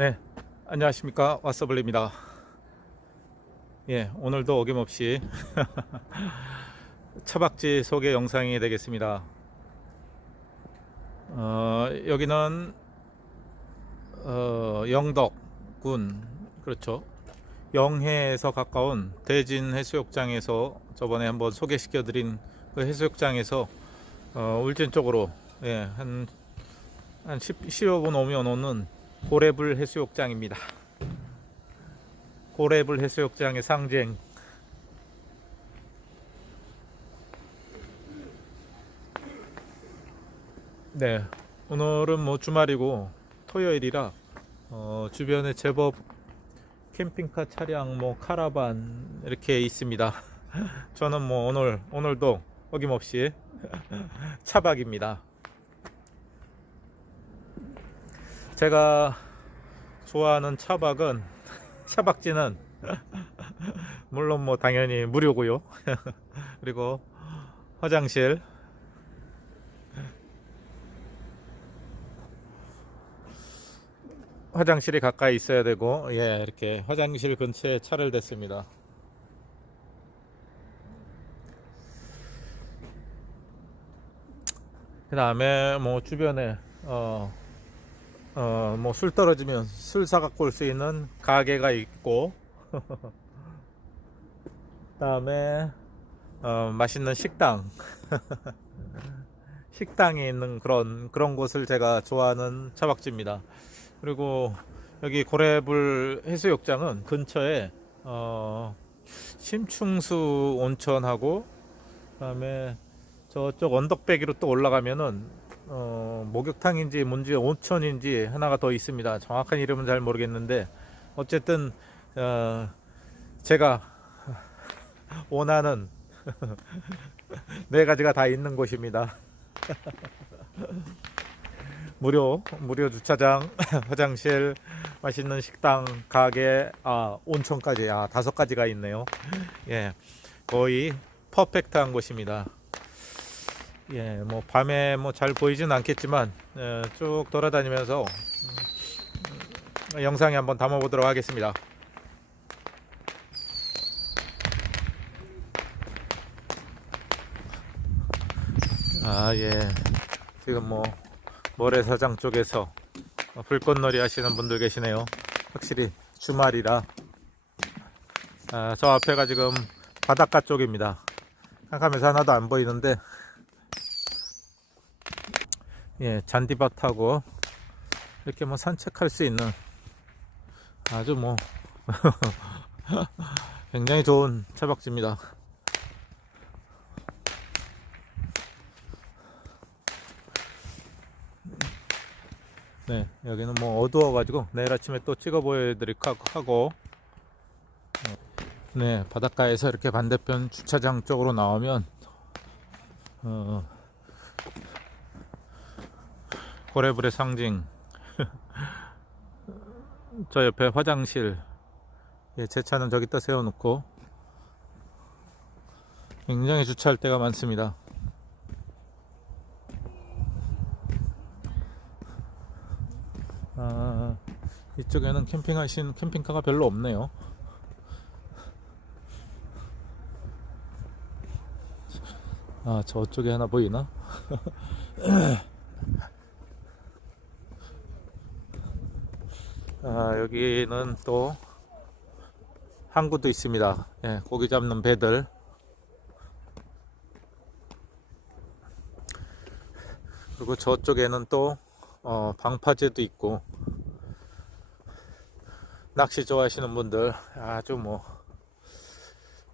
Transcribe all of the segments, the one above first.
네, 안녕하십니까 왓서블리입니다. 예, 오늘도 어김없이 차박지 소개 영상이 되겠습니다. 어, 여기는 어, 영덕군 그렇죠. 영해에서 가까운 대진 해수욕장에서 저번에 한번 소개시켜드린 그 해수욕장에서 어, 울진 쪽으로 예, 한, 한 10, 10여 분 오면 오는 고래불 해수욕장입니다. 고래불 해수욕장의 상징. 네, 오늘은 뭐 주말이고 토요일이라 어, 주변에 제법 캠핑카 차량, 뭐 카라반 이렇게 있습니다. 저는 뭐 오늘 오늘도 어김없이 차박입니다. 제가 좋아하는 차박은 차박지는 물론 뭐 당연히 무료고요. 그리고 화장실 화장실이 가까이 있어야 되고 예 이렇게 화장실 근처에 차를 댔습니다. 그 다음에 뭐 주변에 어 어, 뭐 술 떨어지면 술 사갖고 올 수 있는 가게가 있고, 다음에 어, 맛있는 식당, 식당이 있는 그런 그런 곳을 제가 좋아하는 차박지입니다. 그리고 여기 고래불 해수욕장은 근처에 어, 심충수 온천하고, 그다음에 저쪽 언덕배기로 또 올라가면은 어, 목욕탕인지 뭔지 온천인지 하나가 더 있습니다. 정확한 이름은 잘 모르겠는데 어쨌든 어, 제가 원하는 네 가지가 다 있는 곳입니다. 무료 무료 주차장, 화장실, 맛있는 식당, 가게, 아 온천까지 아 다섯 가지가 있네요. 예, 거의 퍼펙트한 곳입니다. 예, 뭐 밤에 뭐 잘 보이진 않겠지만 예, 쭉 돌아다니면서 음, 영상에 한번 담아보도록 하겠습니다. 아 예, 지금 뭐 모래사장 쪽에서 불꽃놀이 하시는 분들 계시네요. 확실히 주말이라 아, 저 앞에가 지금 바닷가 쪽입니다. 깜깜해서 하나도 안 보이는데 예, 잔디밭 타고 이렇게 뭐 산책할 수 있는 아주 뭐 굉장히 좋은 차박지입니다. 네, 여기는 뭐 어두워가지고 내일 아침에 또 찍어 보여드릴까 하고 네, 바닷가에서 이렇게 반대편 주차장 쪽으로 나오면 어, 고래불의 상징. 저 옆에 화장실. 예, 제 차는 저기다 세워놓고. 굉장히 주차할 데가 많습니다. 아, 이쪽에는 캠핑하신 캠핑카가 별로 없네요. 아 저쪽에 하나 보이나? 아, 여기는 또 항구도 있습니다. 예, 고기 잡는 배들. 그리고 저쪽에는 또 어, 방파제도 있고 낚시 좋아하시는 분들 아주 뭐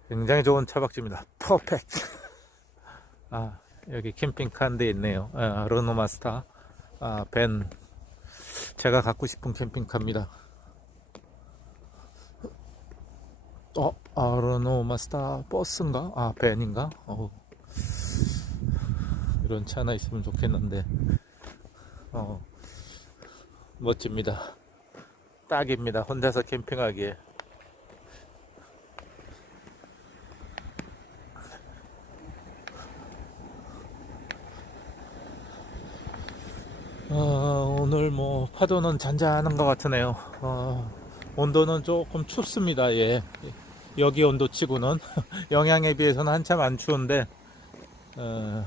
굉장히 좋은 차박지입니다. 퍼펙트. 아 여기 캠핑카 한 대 있네요. 아, 르노마스타 아, 벤 제가 갖고 싶은 캠핑카입니다. 어, 아르노 마스터 버스인가? 아, 밴인가? 어, 이런 차 하나 있으면 좋겠는데, 어, 멋집니다. 딱입니다. 혼자서 캠핑하기에. 아, 오늘 뭐 파도는 잔잔한 것 같으네요. 어, 온도는 조금 춥습니다. 예. 여기 온도치고는 영양에 비해서는 한참 안 추운데 어,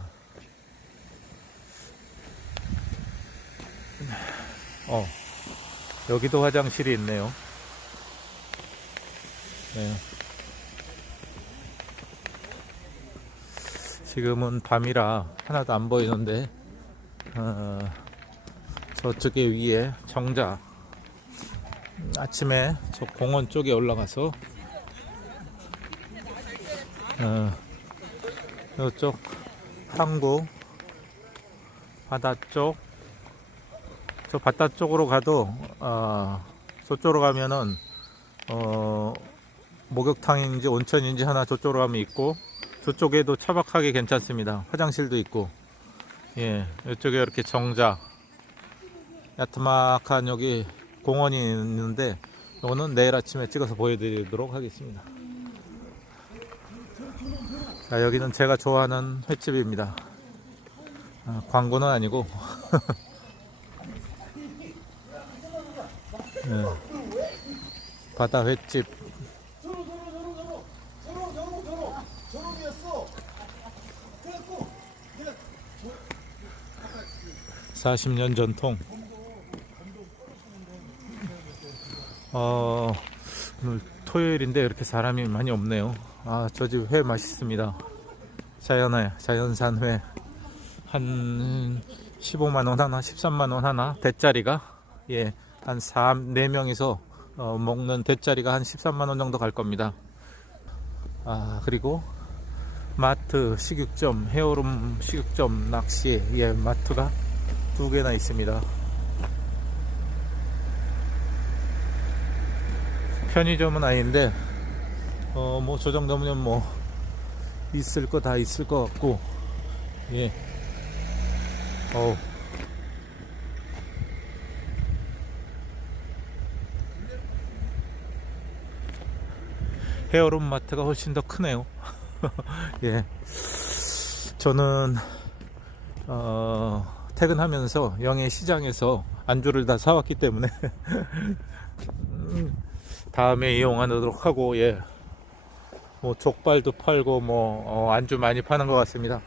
어, 여기도 화장실이 있네요. 네. 지금은 밤이라 하나도 안 보이는데 어, 저쪽에 위에 정자. 음, 아침에 저 공원 쪽에 올라가서 어, 이쪽 항구 바다 쪽 저 바다 쪽으로 가도 어, 저쪽으로 가면은 어, 목욕탕인지 온천인지 하나 저쪽으로 가면 있고 저쪽에도 차박하기 괜찮습니다. 화장실도 있고. 예 이쪽에 이렇게 정자 야트막한 여기 공원이 있는데 이거는 내일 아침에 찍어서 보여드리도록 하겠습니다. 자 여기는 제가 좋아하는 횟집입니다. 아, 광고는 아니고 예, 바다 횟집 저로 저로 저로 저로 저로 저로 저로 저로이었어. 그래갖고 내가 40년 전통. 어, 오늘 토요일인데 이렇게 사람이 많이 없네요. 아, 저 집 회 맛있습니다. 자연회, 자연산 회. 한 15만원 하나, 13만원 하나, 대짜리가, 예, 한 3, 4명이서 어, 먹는 대짜리가 한 13만원 정도 갈 겁니다. 아, 그리고 마트, 식육점, 헤어룸, 식육점, 낚시, 예, 마트가 두 개나 있습니다. 편의점은 아닌데, 어, 뭐, 저 정도면 뭐, 있을 거 다 있을 것 같고, 예. 어우. 헤어룸 마트가 훨씬 더 크네요. 예. 저는, 어, 퇴근하면서 영해 시장에서 안주를 다 사왔기 때문에 음, 다음에 이용하도록 하고 예. 뭐 족발도 팔고 뭐 어, 안주 많이 파는 것 같습니다.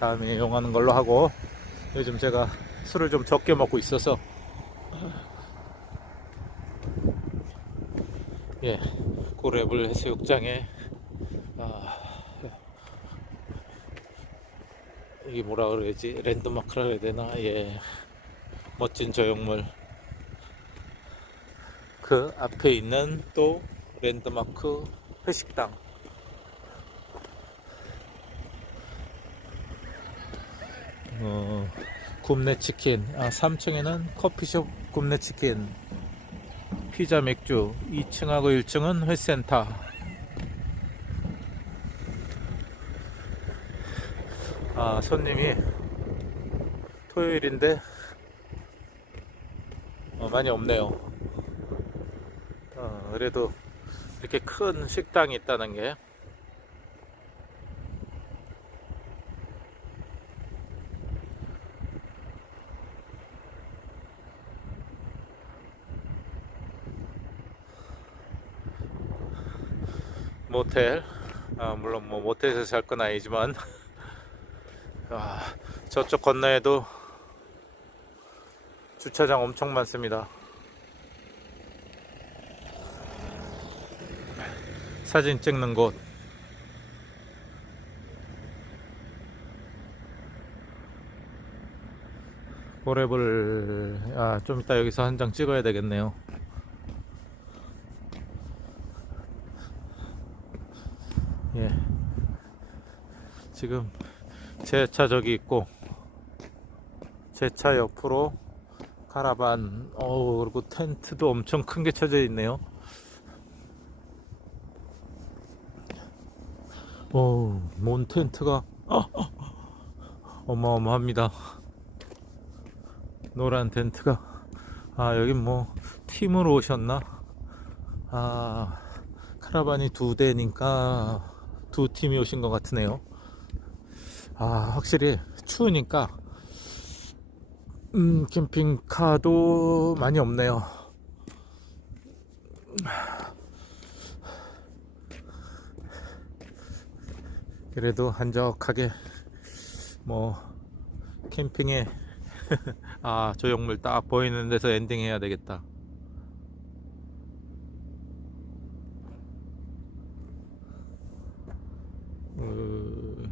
다음에 이용하는 걸로 하고 요즘 제가 술을 좀 적게 먹고 있어서. 예 고래불 해수욕장에 아, 이게 뭐라 그래야지? 랜드마크라 그래야 되나? 예. 멋진 조형물 그 앞에 있는 또 랜드마크 회식당. 어, 굽네 치킨. 아 3층에는 커피숍 굽네 치킨. 피자 맥주. 2층하고 1층은 회센터. 아, 손님이 토요일인데 어, 많이 없네요. 어, 그래도 이렇게 큰 식당이 있다는 게. 모텔. 아, 물론 뭐 모텔에서 잘건 아니지만. 아, 저쪽 건너에도 주차장 엄청 많습니다. 사진 찍는 곳. 고랩을 아, 좀 이따 여기서 한 장 찍어야 되겠네요. 예. 지금 제 차 저기 있고 제 차 옆으로 카라반 어 그리고 텐트도 엄청 큰 게 쳐져 있네요 어몬 텐트가. 어, 어, 어마어마합니다. 노란 텐트가. 아 여긴 뭐 팀으로 오셨나? 아 카라반이 두 대니까 두 팀이 오신 것 같으네요. 아, 확실히 추우니까, 음, 캠핑카도 많이 없네요. 그래도 한적하게 뭐 캠핑에 아 조형물 딱 보이는 데서 엔딩 해야 되겠다. 어,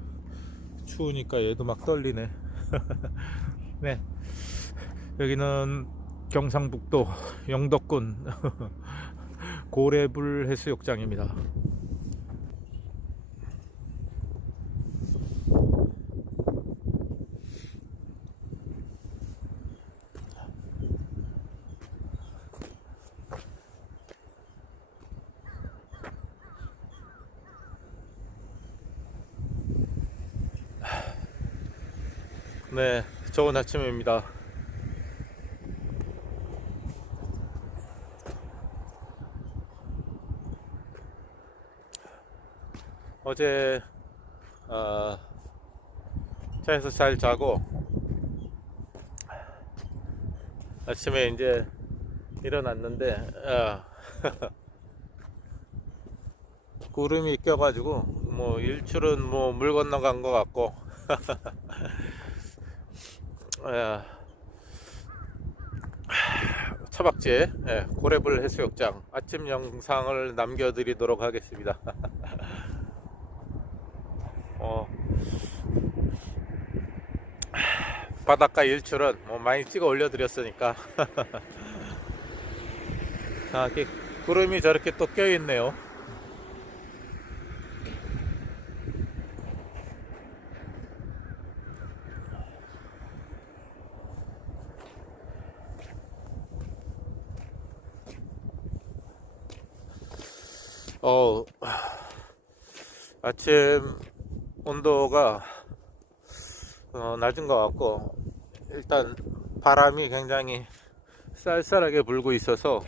추우니까 얘도 막 떨리네. 네. 여기는 경상북도 영덕군 고래불 해수욕장입니다. 네, 좋은 아침입니다. 어제 어, 차에서 잘 자고 아침에 이제 일어났는데 어, 구름이 껴가지고 뭐 일출은 뭐 물 건너간 것 같고 예. 차박지 예, 고래불 해수욕장 아침 영상을 남겨드리도록 하겠습니다. 어, 바닷가 일출은 뭐 많이 찍어 올려드렸으니까 아, 구름이 저렇게 또 껴있네요. 어, 아침 온도가 어, 낮은 것 같고 일단 바람이 굉장히 쌀쌀하게 불고 있어서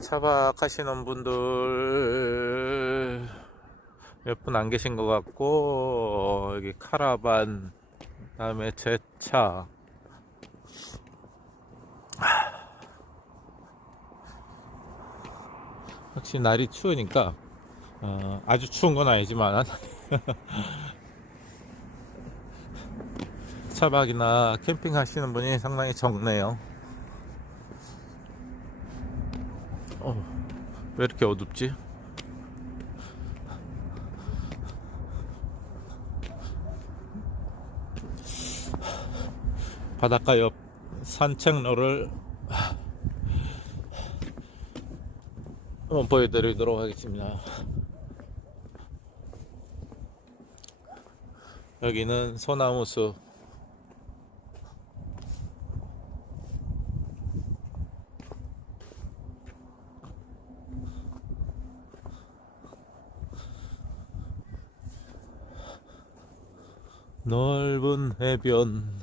차박하시는 분들 몇 분 안 계신 것 같고 어, 여기 카라반 다음에 제 차 확실히 날이 추우니까 어, 아주 추운 건 아니지만 차박이나 캠핑 하시는 분이 상당히 적네요. 어, 왜 이렇게 어둡지? 바닷가 옆 산책로를 한번 보여드리도록 하겠습니다. 여기는 소나무숲. 넓은 해변.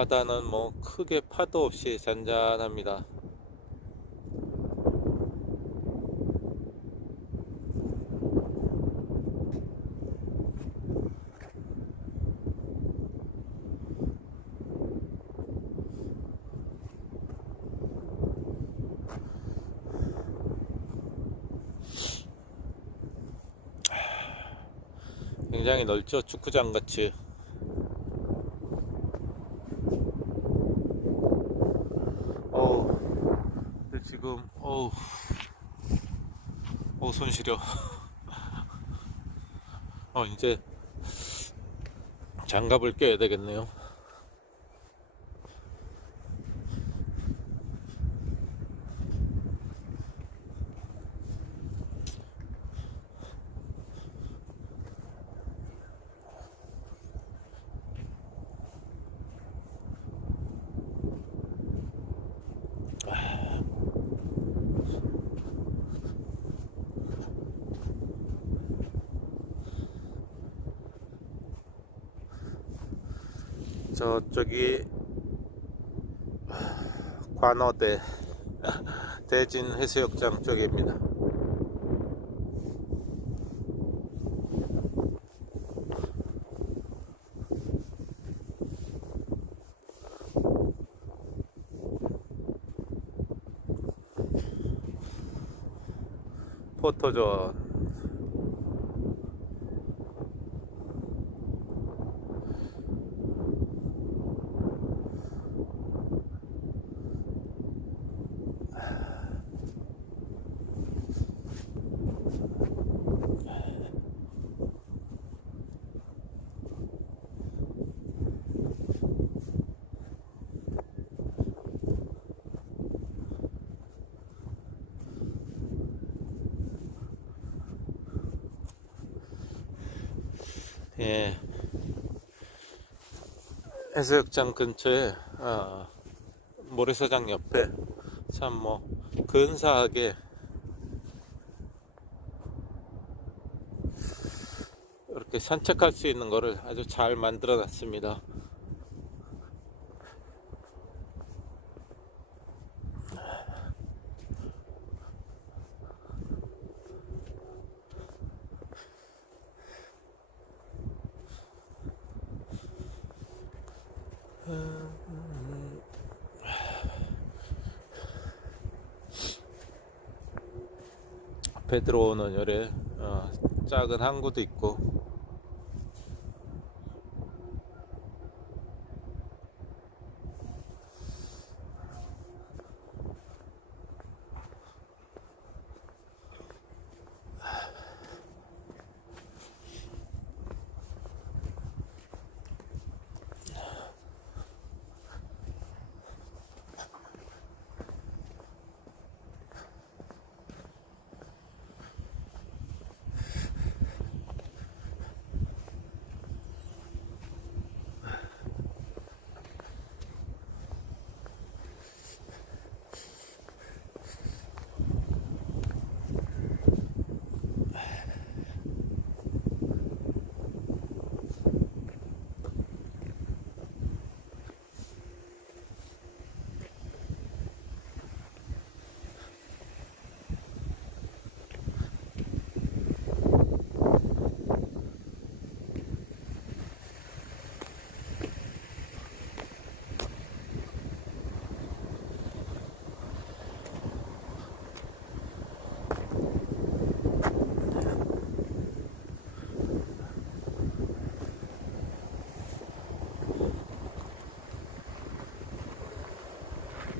바다는 뭐 크게 파도 없이 잔잔합니다. 굉장히 넓죠 축구장 같이 지금 어우. 어우 손 시려. 어 이제 장갑을 껴야 되겠네요 저쪽이 관어대 대진 해수욕장 쪽입니다. 포토존 예. 해수욕장 근처에 아, 모래사장 옆에 참 뭐 근사하게 이렇게 산책할 수 있는 거를 아주 잘 만들어 놨습니다. 들어오는 열에 어, 작은 항구도 있고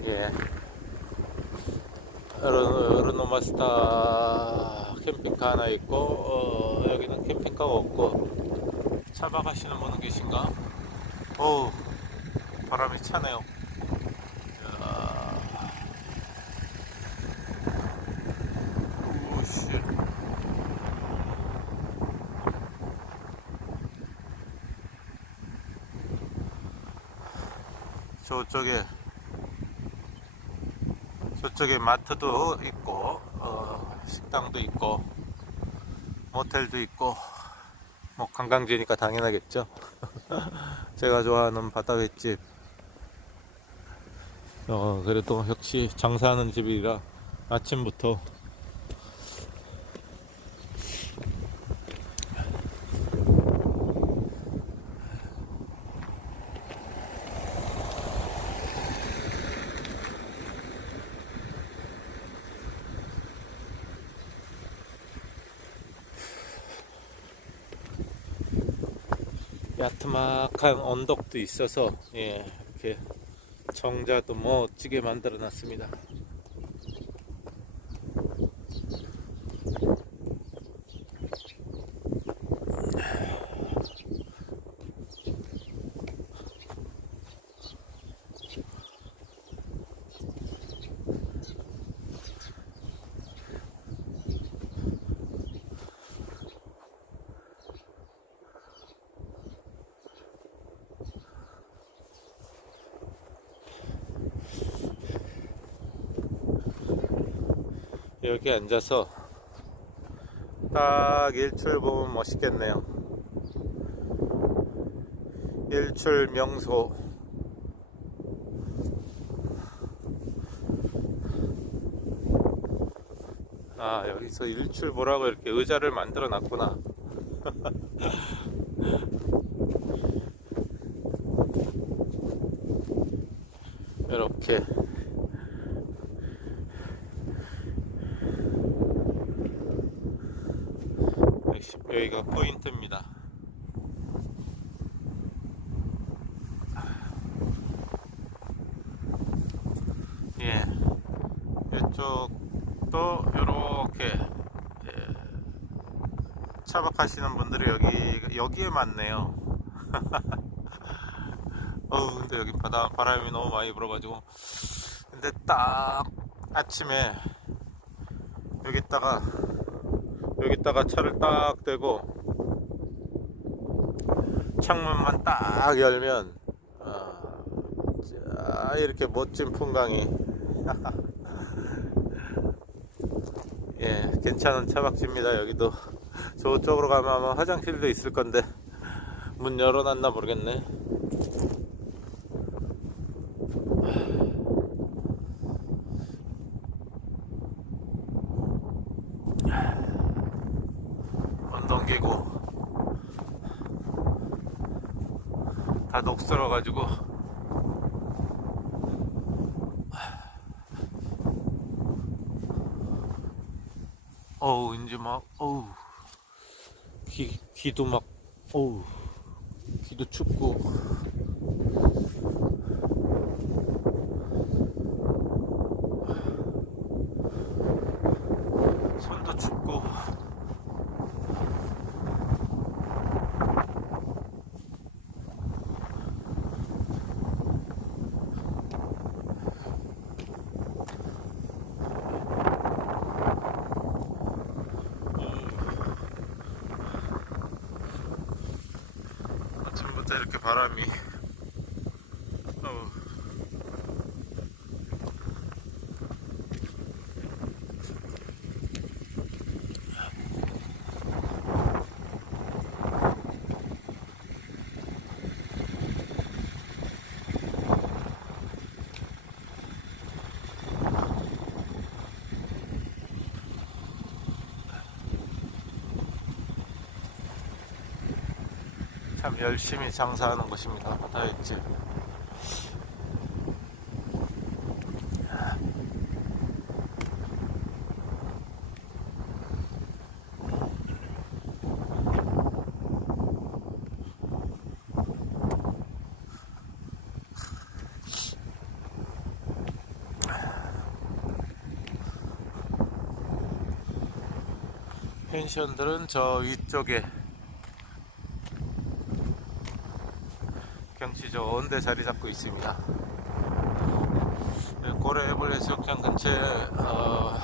예. 어르노 마스타 캠핑카 하나 있고 어, 여기는 캠핑카가 없고 차박 하시는 분은 계신가? 어우 바람이 차네요. 저쪽에 저쪽에 마트도 있고 어, 식당도 있고 모텔도 있고 뭐 관광지니까 당연하겠죠. 제가 좋아하는 바다 횟집. 어 그래도 역시 장사하는 집이라 아침부터 야트막한 언덕도 있어서 예 이렇게 정자도 멋지게 만들어 놨습니다. 여기 앉아서 딱 일출 보면 멋있겠네요. 일출 명소. 아, 여기서 일출 보라고 이렇게 의자를 만들어 놨구나. 이렇게 역시 여기가 포인트입니다. 예, 이쪽도 이렇게 예, 차박하시는 분들이 여기 여기에 많네요. 어우 근데 여기 바다 바람이 너무 많이 불어가지고 근데 딱 아침에 여기다가 여기다가 차를 딱 대고 창문만 딱 열면 아, 자, 이렇게 멋진 풍광이. 예 괜찮은 차박지입니다 여기도. 저쪽으로 가면 아마 화장실도 있을 건데 문 열어놨나 모르겠네 хід у 참 열심히 장사하는 곳입니다. 바다였지. 펜션들은 저 위쪽에 경치 좋은 데 자리 잡고 있습니다. 네, 고래 해벌 해수욕장 근처에 어,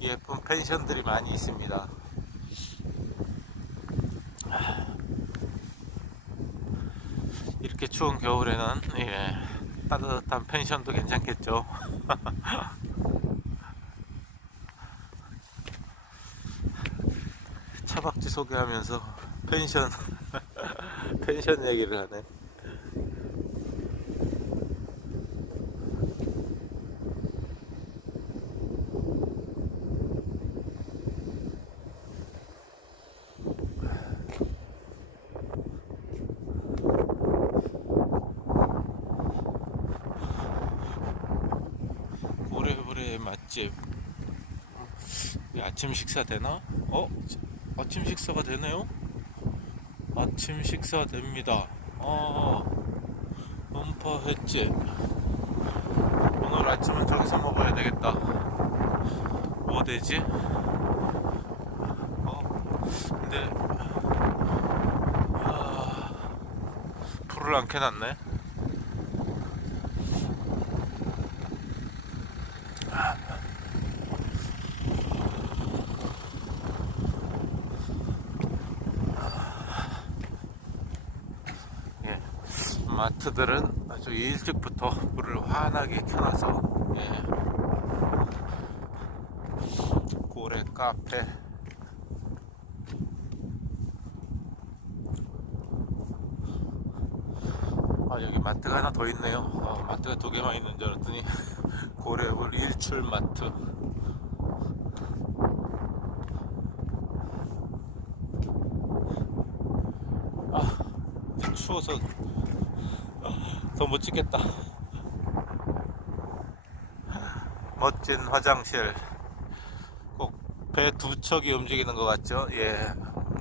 예쁜 펜션들이 많이 있습니다. 이렇게 추운 겨울에는 예, 따뜻한 펜션도 괜찮겠죠. 차박지 소개하면서 펜션 펜션 얘기를 하네. 오래오래 맛집 이 아침 식사 되나? 어? 아침 식사가 되네요? 아침 식사 됩니다. 어, 음파 횟집. 오늘 아침은 저기서 먹어야 되겠다. 뭐 되지? 어, 근데 아, 불을 안 켜놨네. 예. 마트들은 아주 일찍부터 불을 환하게 켜놔서 예. 고래 카페. 아 여기 마트가 하나 더 있네요. 아, 마트가 두 개만 있는 줄 알았더니 고래불 일출 마트 아 추워서 더 못 찍겠다. 멋진 화장실. 꼭 배 두 척이 움직이는 것 같죠? 예.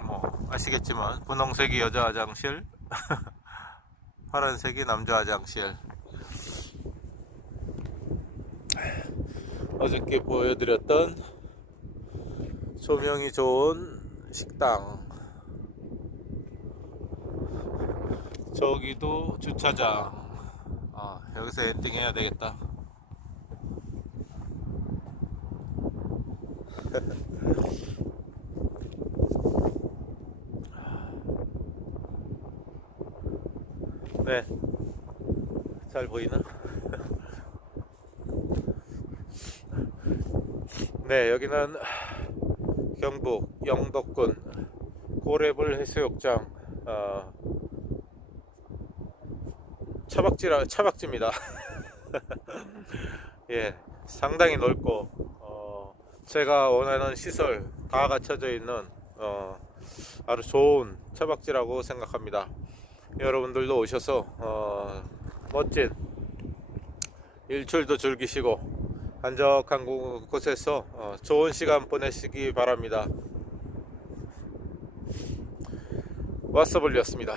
뭐, 아시겠지만, 분홍색이 여자 화장실, 파란색이 남자 화장실. 어저께 보여드렸던 조명이 좋은 식당. 저기도 주차장. 아, 여기서 엔딩 해야 되겠다. 네. 잘 보이나? 네, 여기는 경북 영덕군 고래불 해수욕장 어, 차박지라 차박지입니다. 예, 상당히 넓고 어, 제가 원하는 시설 다 갖춰져 있는 어, 아주 좋은 차박지라고 생각합니다. 여러분들도 오셔서 어, 멋진 일출도 즐기시고 한적한 곳- 곳에서 어, 좋은 시간 보내시기 바랍니다. 와서블리였습니다.